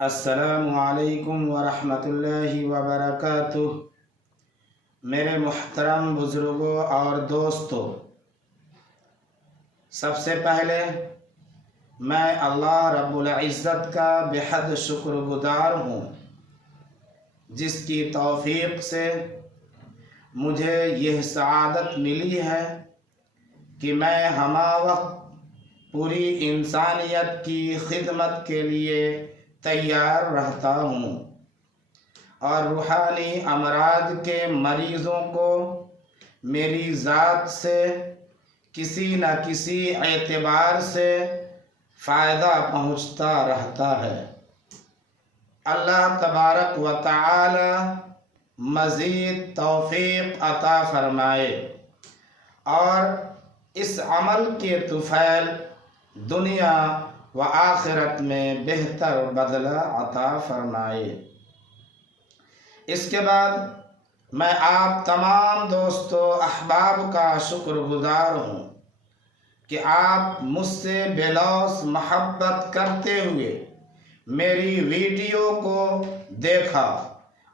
السلام علیکم ورحمۃ اللہ وبرکاتہ۔ میرے محترم بزرگوں اور دوستوں، سب سے پہلے میں اللہ رب العزت کا بے حد شکر گزار ہوں، جس کی توفیق سے مجھے یہ سعادت ملی ہے کہ میں ہمہ وقت پوری انسانیت کی خدمت کے لیے تیار رہتا ہوں اور روحانی امراض کے مریضوں کو میری ذات سے کسی نہ کسی اعتبار سے فائدہ پہنچتا رہتا ہے۔ اللہ تبارک و تعالی مزید توفیق عطا فرمائے اور اس عمل کے طفیل دنیا و آخرت میں بہتر بدلہ عطا فرمائے۔ اس کے بعد میں آپ تمام دوستوں احباب کا شکر گزار ہوں کہ آپ مجھ سے بے لوث محبت کرتے ہوئے میری ویڈیو کو دیکھا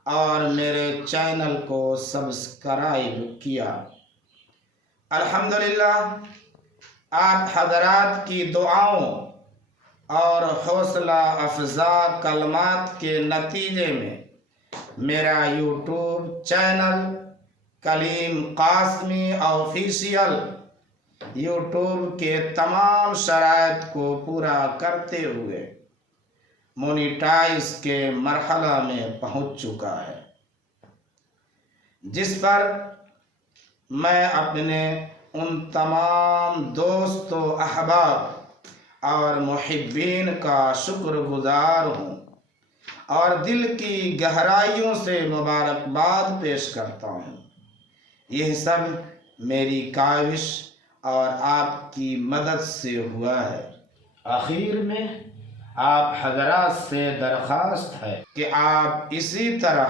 اور میرے چینل کو سبسکرائب کیا۔ الحمدللہ، آپ حضرات کی دعاؤں اور حوصلہ افزا کلمات کے نتیجے میں میرا یوٹیوب چینل کلیم قاسمی آفیشیل یوٹیوب کے تمام شرائط کو پورا کرتے ہوئے مونیٹائز کے مرحلہ میں پہنچ چکا ہے، جس پر میں اپنے ان تمام دوست و احباب اور محبین کا شکر گزار ہوں اور دل کی گہرائیوں سے مبارکباد پیش کرتا ہوں۔ یہ سب میری کاوش اور آپ کی مدد سے ہوا ہے۔ آخر میں آپ حضرات سے درخواست ہے کہ آپ اسی طرح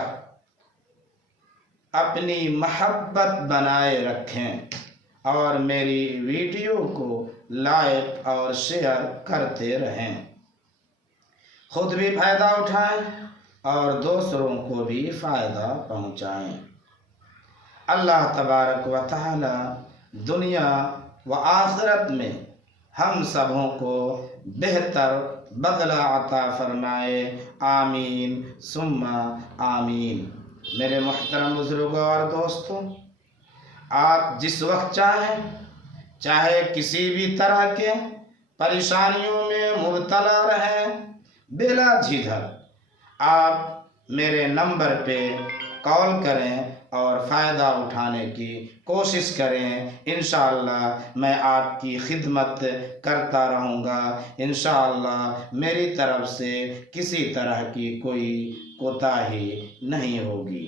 اپنی محبت بنائے رکھیں اور میری ویڈیو کو لائک اور شیئر کرتے رہیں، خود بھی فائدہ اٹھائیں اور دوسروں کو بھی فائدہ پہنچائیں۔ اللہ تبارک و تعالی دنیا و آخرت میں ہم سبوں کو بہتر بدلہ عطا فرمائے، آمین ثم آمین۔ میرے محترم بزرگوں اور دوستوں، آپ جس وقت چاہے کسی بھی طرح کے پریشانیوں میں مبتلا رہیں، بلا جھجھک آپ میرے نمبر پہ کال کریں اور فائدہ اٹھانے کی کوشش کریں۔ انشاءاللہ میں آپ کی خدمت کرتا رہوں گا۔ انشاءاللہ میری طرف سے کسی طرح کی کوئی کوتاہی نہیں ہوگی۔